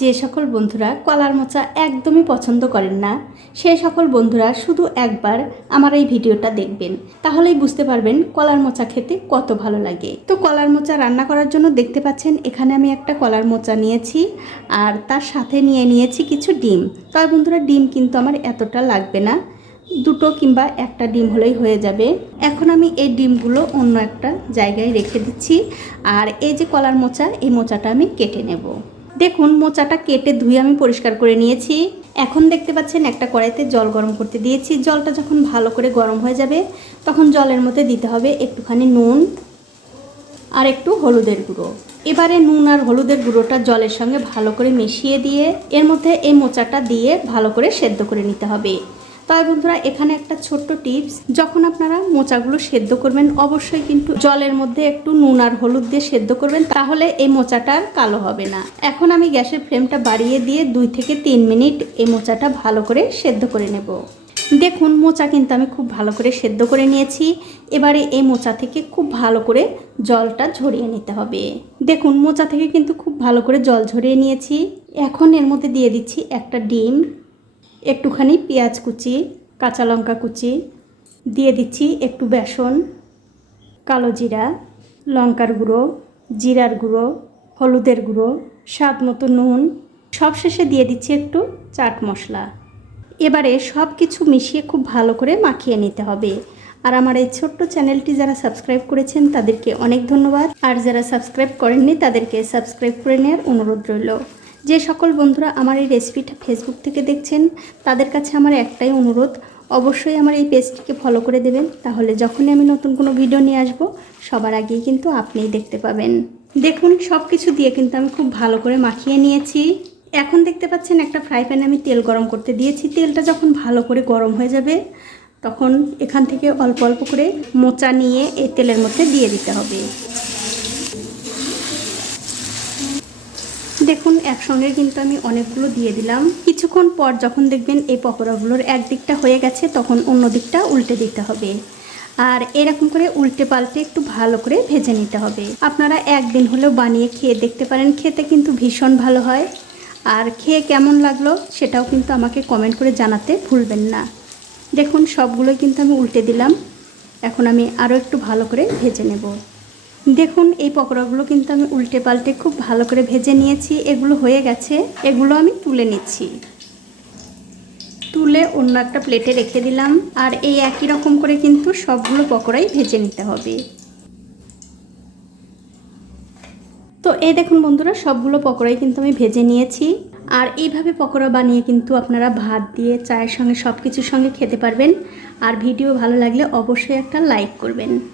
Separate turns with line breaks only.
যে সকল বন্ধুরা কলার মোচা একদমই পছন্দ করেন না সেই সকল বন্ধুরা শুধু একবার আমার এই ভিডিওটা দেখবেন। তাহলেই বুঝতে পারবেন কলার মোচা খেতে কত ভালো লাগে। তো কলার মোচা রান্না করার জন্য দেখতে পাচ্ছেন, এখানে আমি একটা কলার মোচা নিয়েছি আর তার সাথে নিয়ে নিয়েছি কিছু ডিম। তবে বন্ধুরা, ডিম কিন্তু আমার এতটা লাগবে না। দুটো কিংবা একটা ডিম হলেই হয়ে যাবে। এখন আমি এই ডিমগুলো অন্য একটা জায়গায় রেখে দিচ্ছি আর এই যে কলার মোচা, এই মোচাটা আমি কেটে নেব। দেখুন, মোচাটা কেটে ধুয়ে আমি পরিষ্কার করে নিয়েছি। এখন দেখতে পাচ্ছেন, একটা কড়াইতে জল গরম করতে দিয়েছি। জলটা যখন ভালো করে গরম হয়ে যাবে, তখন জলের মধ্যে দিতে হবে একটুখানি নুন আর একটু হলুদের গুঁড়ো। এবারে নুন আর হলুদের গুঁড়োটা জলের সঙ্গে ভালো করে মিশিয়ে দিয়ে, এর মধ্যে এই মোচাটা দিয়ে ভালো করে সেদ্ধ করে নিতে হবে। তবে বন্ধুরা, এখানে একটা ছোট্ট টিপস। যখন আপনারা মোচাগুলো সেদ্ধ করবেন, অবশ্যই কিন্তু জলের মধ্যে একটু নুন আর হলুদ দিয়ে সেদ্ধ করবেন, তাহলে এই মোচাটা আর কালো হবে না। এখন আমি গ্যাসের ফ্লেমটা বাড়িয়ে দিয়ে দুই থেকে তিন মিনিট এই মোচাটা ভালো করে সেদ্ধ করে নেব। দেখুন, মোচা কিন্তু আমি খুব ভালো করে সেদ্ধ করে নিয়েছি। এবারে এই মোচা থেকে খুব ভালো করে জলটা ঝরিয়ে নিতে হবে। দেখুন, মোচা থেকে কিন্তু খুব ভালো করে জল ঝরিয়ে নিয়েছি। এখন এর মধ্যে দিয়ে দিচ্ছি একটা ডিম। একটুখানি পেঁয়াজ কুচি, কাঁচা লঙ্কা কুচি, দিয়ে দিচ্ছি একটু বেসন, কালো জিরা, লঙ্কার গুঁড়ো, জিরার গুঁড়ো, হলুদের গুঁড়ো, স্বাদ মতো নুন, সবশেষে দিয়ে দিচ্ছি একটু চাট মশলা। এবারে সব কিছু মিশিয়ে খুব ভালো করে মাখিয়ে নিতে হবে। আর আমার এই ছোট্ট চ্যানেলটি যারা সাবস্ক্রাইব করেছেন, তাদেরকে অনেক ধন্যবাদ। আর যারা সাবস্ক্রাইব করেননি, তাদেরকে সাবস্ক্রাইব করে নেওয়ার অনুরোধ রইল। যে সকল বন্ধুরা আমার এই রেসিপিটা ফেসবুক থেকে দেখছেন, তাদের কাছে আমার একটাই অনুরোধ, অবশ্যই আমার এই পেজটিকে ফলো করে দেবেন। তাহলে যখনই আমি নতুন কোনো ভিডিও নিয়ে আসব, সবার আগেই কিন্তু আপনিই দেখতে পাবেন। দেখুন সব কিছু দিয়ে কিন্তু আমি খুব ভালো করে মাখিয়ে নিয়েছি। এখন দেখতে পাচ্ছেন একটা ফ্রাই প্যানে আমি তেল গরম করতে দিয়েছি। তেলটা যখন ভালো করে গরম হয়ে যাবে, তখন এখান থেকে অল্প অল্প করে মোচা নিয়ে এই তেলের মধ্যে দিয়ে দিতে হবে। দেখুন, একসঙ্গে কিন্তু আমি অনেকগুলো দিয়ে দিলাম। কিছুক্ষণ পর যখন দেখবেন এই পকোড়াগুলোর এক দিকটা হয়ে গেছে, তখন অন্য দিকটা উল্টে দিতে হবে। আর এরকম করে উল্টে পাল্টে একটু ভালো করে ভেজে নিতে হবে। আপনারা একদিন হলেও বানিয়ে খেয়ে দেখতে পারেন, খেতে কিন্তু ভীষণ ভালো হয়। আর খেয়ে কেমন লাগল সেটাও কিন্তু আমাকে কমেন্ট করে জানাতে ভুলবেন না। দেখুন সবগুলো কিন্তু আমি উল্টে দিলাম। এখন আমি আরও একটু ভালো করে ভেজে নেব। দেখুন, এই পকোড়াগুলো কিন্তু আমি উল্টে পাল্টে খুব ভালো করে ভেজে নিয়েছি। এগুলো হয়ে গেছে। এগুলো আমি তুলে নিচ্ছি। তুলে অন্য একটা প্লেটে রেখে দিলাম। আর এই একই রকম করে কিন্তু সবগুলো পকোড়াই ভেজে নিতে হবে। তো এই দেখুন বন্ধুরা, সবগুলো পকোড়াই কিন্তু আমি ভেজে নিয়েছি। আর এইভাবে পকোড়া বানিয়ে কিন্তু আপনারা ভাত দিয়ে, চায়ের সঙ্গে সব কিছুর সঙ্গে খেতে পারবেন। আর ভিডিও ভালো লাগলে অবশ্যই একটা লাইক করবেন।